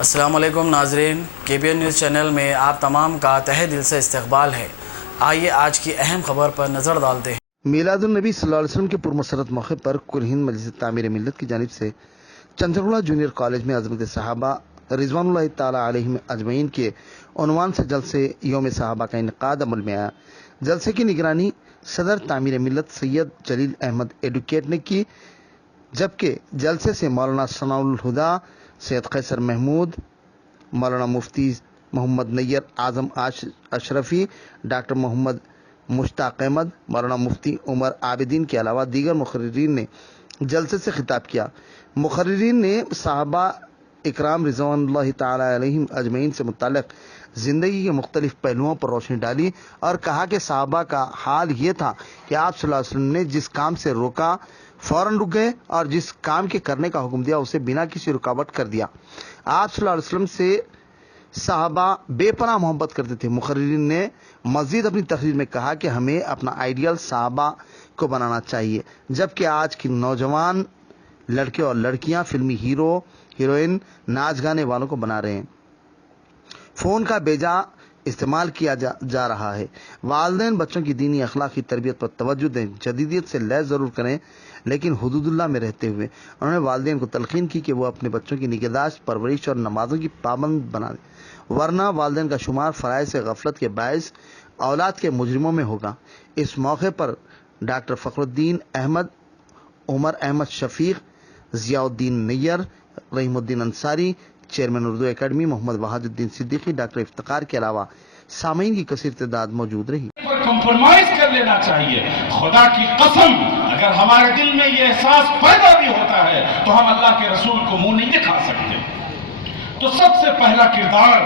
السلام علیکم ناظرین، KBN نیوز چینل میں آپ تمام کا تہہ دل سے استقبال ہے۔ آئیے آج کی اہم خبر پر نظر ڈالتے ہیں۔ میلاد النبی صلی اللہ علیہ وسلم کے پرمسرت موقع پر کل ہند مجلس تعمیر ملت کی جانب سے چندرگوڑہ جونیئر کالج میں عظمت صحابہ رضوان اللہ تعالی علیہم اجمعین کے عنوان سے جلسے یوم صحابہ کا انعقاد عمل میں آیا۔ جلسے کی نگرانی صدر تعمیر ملت سید جلیل احمد ایڈوکیٹ نے کی، جبکہ جلسے سے مولانا ثناء الہدا، سید قیصر محمود، مولانا مفتی محمد نیر اعظم اشرفی، ڈاکٹر محمد مشتاق احمد، مولانا مفتی عمر عابدین کے علاوہ دیگر مقررین نے جلسے سے خطاب کیا۔ مقررین نے صحابہ اکرام رضوان اللہ تعالی علیہم اجمعین سے متعلق زندگی کے مختلف پہلوؤں پر روشنی ڈالی اور کہا کہ صحابہ کا حال یہ تھا کہ آپ صلی اللہ علیہ وسلم نے جس کام سے روکا فوراً رک گئے اور جس کام کے کرنے کا حکم دیا اسے بنا کسی رکاوٹ کر دیا۔ آپ صلی اللہ علیہ وسلم سے صحابہ بے پناہ محبت کرتے تھے۔ مقررین نے مزید اپنی تقریر میں کہا کہ ہمیں اپنا آئیڈیل صحابہ کو بنانا چاہیے، جبکہ آج کی نوجوان لڑکے اور لڑکیاں فلمی ہیرو ہیروئن ناچ گانے والوں کو بنا رہے ہیں۔ فون کا بیجا استعمال کیا جا رہا ہے۔ والدین بچوں کی دینی اخلاقی تربیت پر توجہ دیں، جدیدیت سے لیس ضرور کریں لیکن حدود اللہ میں رہتے ہوئے۔ انہوں نے والدین کو تلقین کی کہ وہ اپنے بچوں کی نگہداشت، پرورش اور نمازوں کی پابند بنا دیں، ورنہ والدین کا شمار فرائض سے غفلت کے باعث اولاد کے مجرموں میں ہوگا۔ اس موقع پر ڈاکٹر فخر الدین احمد، عمر احمد شفیق، ضیاء الدین نیر، رحیم الدین انصاری، چیئرمین اردو اکیڈمی محمد وحید الدین صدیقی، ڈاکٹر افتخار کے علاوہ سامعین کی کثیر تعداد موجود رہی۔ کمپرومائز کر لینا چاہیے۔ خدا کی قسم اگر ہمارے دل میں یہ احساس پیدا بھی ہوتا ہے تو ہم اللہ کے رسول کو منہ نہیں دکھا سکتے۔ تو سب سے پہلا کردار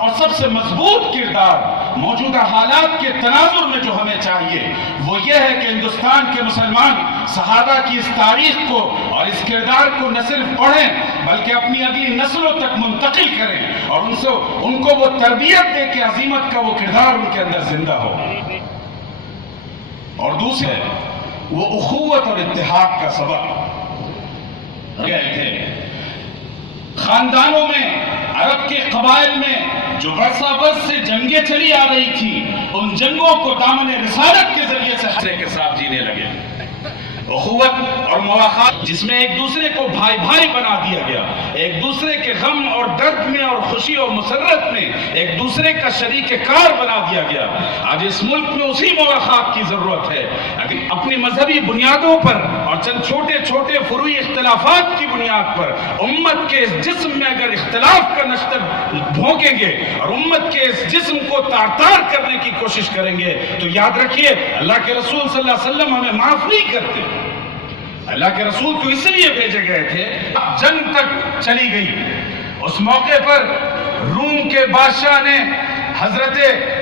اور سب سے مضبوط کردار موجودہ حالات کے تناظر میں جو ہمیں چاہیے وہ یہ ہے کہ ہندوستان کے مسلمان صحابہ کی اس تاریخ کو اور اس کردار کو نہ صرف پڑھیں بلکہ اپنی اگلی نسلوں تک منتقل کریں اور ان کو وہ تربیت دے کہ عظیمت کا وہ کردار ان کے اندر زندہ ہو۔ اور دوسرے وہ اخوت اور اتحاد کا سبق گئے تھے۔ خاندانوں میں، عرب کے قبائل میں جو برسا برس سے جنگیں چلی آ رہی تھی، ان جنگوں کو دامن رسالت کے ذریعے سے حسرے کے ساتھ جینے لگے۔ اخوت اور مواخات جس میں ایک دوسرے کو بھائی بھائی بنا دیا گیا، ایک دوسرے کے غم اور درد میں اور خوشی اور مسرت میں ایک دوسرے کا شریک کار بنا دیا گیا۔ آج اس ملک میں اسی مواخات کی ضرورت ہے۔ اپنی مذہبی بنیادوں پر اور چند چھوٹے چھوٹے فروعی اختلافات کی بنیاد پر امت کے اس جسم میں اگر اختلاف کا نشتر بھونکیں گے اور امت کے اس جسم کو تار تار کرنے کی کوشش کریں گے تو یاد رکھیے اللہ کے رسول صلی اللہ علیہ وسلم ہمیں معاف نہیں کرتے۔ اللہ کے رسول تو اس لیے بھیجے گئے تھے، جنگ تک چلی گئی۔ اس موقع پر روم کے بادشاہ نے حضرت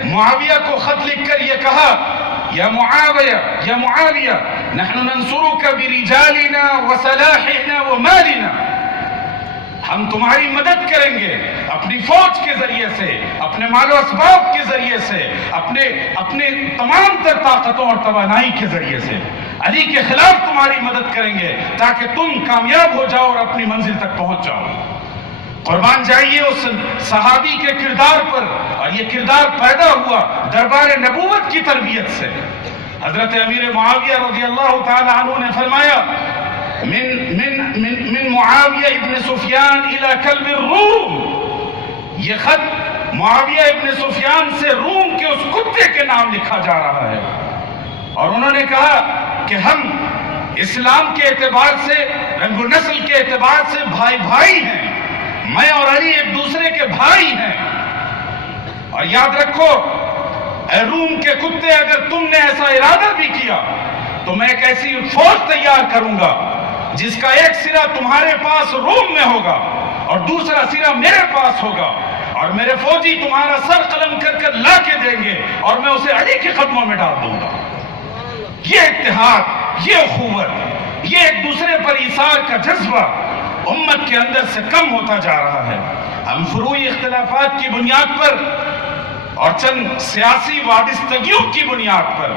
معاویہ کو خط لکھ کر یہ کہا، یا معاویہ نحن ننصرک برجالنا وسلاحنا ومالنا، ہم تمہاری مدد کریں گے اپنی فوج کے ذریعے سے، اپنے مال و اسباب کے ذریعے سے، اپنے تمام تر طاقتوں اور توانائی کے ذریعے سے علی کے خلاف تمہاری مدد کریں گے تاکہ تم کامیاب ہو جاؤ اور اپنی منزل تک پہنچ جاؤ۔ قربان جائیے اس صحابی کے کردار پر، اور یہ کردار پیدا ہوا دربار نبوت کی تربیت سے۔ حضرت امیر معاویہ رضی اللہ تعالی عنہ نے فرمایا، من معاویہ ابن سفیان الى کلب الروم، یہ خط معاویہ ابن سفیان سے روم کے اس کتے کے نام لکھا جا رہا ہے۔ اور انہوں نے کہا کہ ہم اسلام کے اعتبار سے، رنگ و نسل کے اعتبار سے بھائی بھائی ہیں، میں اور علی ایک دوسرے کے بھائی ہیں۔ اور یاد رکھو اے روم کے کتے، اگر تم نے ایسا ارادہ بھی کیا تو میں ایک ایسی فوج تیار کروں گا جس کا ایک سرا تمہارے پاس روم میں ہوگا اور دوسرا سرا میرے پاس ہوگا، اور میرے فوجی تمہارا سر قلم کر کر لا کے دیں گے اور میں اسے علی کے قدموں میں ڈال دوں گا۔ یہ اتحاد، یہ اخوت، یہ ایک دوسرے پر ایثار کا جذبہ امت کے اندر سے کم ہوتا جا رہا ہے۔ ہم فروعی اختلافات کی بنیاد پر اور چند سیاسی وابستگیوں کی بنیاد پر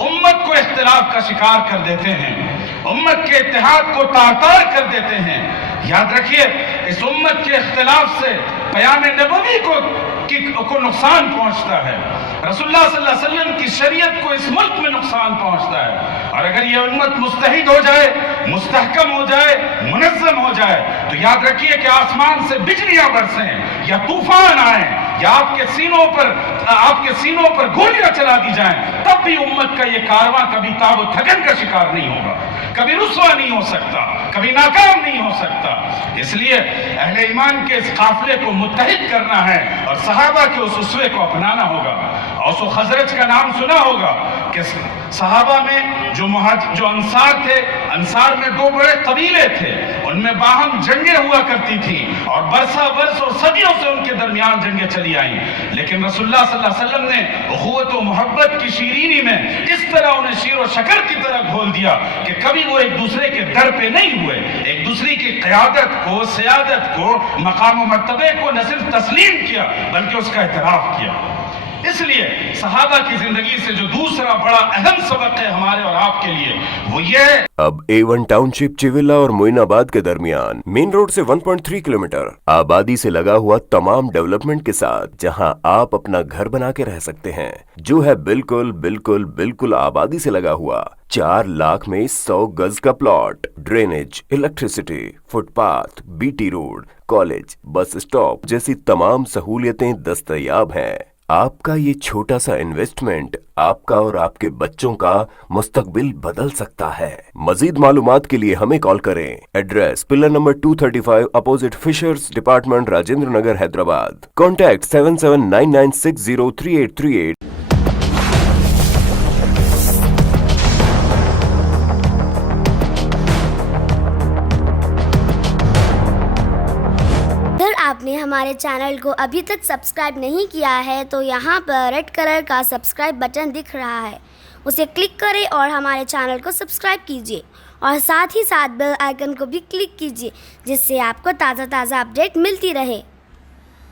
امت کو اختلاف کا شکار کر دیتے ہیں، امت کے اتحاد کو تار تار کر دیتے ہیں۔ یاد رکھیے اس امت کے اختلاف سے پیام نبوی کو نقصان پہنچتا ہے، رسول اللہ صلی اللہ علیہ وسلم کی شریعت کو اس ملک میں نقصان پہنچتا ہے۔ اور اگر یہ امت متحد ہو جائے، مستحکم ہو جائے، منظم ہو جائے تو یاد رکھیے کہ آسمان سے بجلیاں برسیں یا طوفان آئیں یا آپ کے سینوں پر گولیاں چلا دی جائیں، تب بھی امت کا یہ کارواں کبھی تاب و تھکن کا شکار نہیں ہوگا، کبھی رسوا نہیں ہو سکتا، کبھی ناکام نہیں ہو سکتا۔ اس لیے اہل ایمان کے اس قافلے کو متحد کرنا ہے اور صحابہ کے اس اسوے کو اپنانا ہوگا۔ اوس و خزرج کا نام سنا ہوگا کہ صحابہ میں جو انصار تھے، انصار میں دو بڑے قبیلے تھے، ان میں باہم جنگیں ہوا کرتی تھیں اور برسا برس اور صدیوں سے ان کے درمیان جنگیں چلی آئیں، لیکن رسول اللہ صلی اللہ علیہ وسلم نے اخوت و محبت کی شیرینی میں اس طرح انہیں شیر و شکر کی طرح گھول دیا کہ کبھی وہ ایک دوسرے کے در پہ نہیں ہوئے، ایک دوسرے کی قیادت کو، سیادت کو، مقام و مرتبے کو نہ صرف تسلیم کیا بلکہ اس کا اعتراف کیا۔ اس لیے صحابہ کی زندگی سے جو دوسرا بڑا اہم سبق ہے ہمارے اور آپ کے لیے وہ یہ اب A1 ٹاؤن شپ چیولہ اور معین آباد کے درمیان مین روڈ سے 1.3 کلومیٹر آبادی سے لگا ہوا تمام ڈیولپمنٹ کے ساتھ، جہاں آپ اپنا گھر بنا کے رہ سکتے ہیں، جو ہے بالکل آبادی سے لگا ہوا 4 لاکھ میں 100 گز کا plot, drainage, electricity, footpath, BT road, college, bus stop جیسی تمام سہولیتیں دستیاب ہیں۔ آپ کا یہ چھوٹا سا انویسٹمنٹ آپ کا اور آپ کے بچوں کا مستقبل بدل سکتا ہے۔ مزید معلومات کے لیے ہمیں کال کریں۔ Address pillar number 235 opposite fisheries department, Rajendra Nagar, Hyderabad. Contact 7799603838۔ آپ نے ہمارے چینل کو ابھی تک سبسکرائب نہیں کیا ہے تو یہاں پر ریڈ کلر کا سبسکرائب بٹن دکھ رہا ہے، اسے کلک کریں اور ہمارے چینل کو سبسکرائب کیجیے، اور ساتھ ہی ساتھ بیل آئیکن کو بھی کلک کیجیے، جس سے آپ کو تازہ اپڈیٹ ملتی رہے۔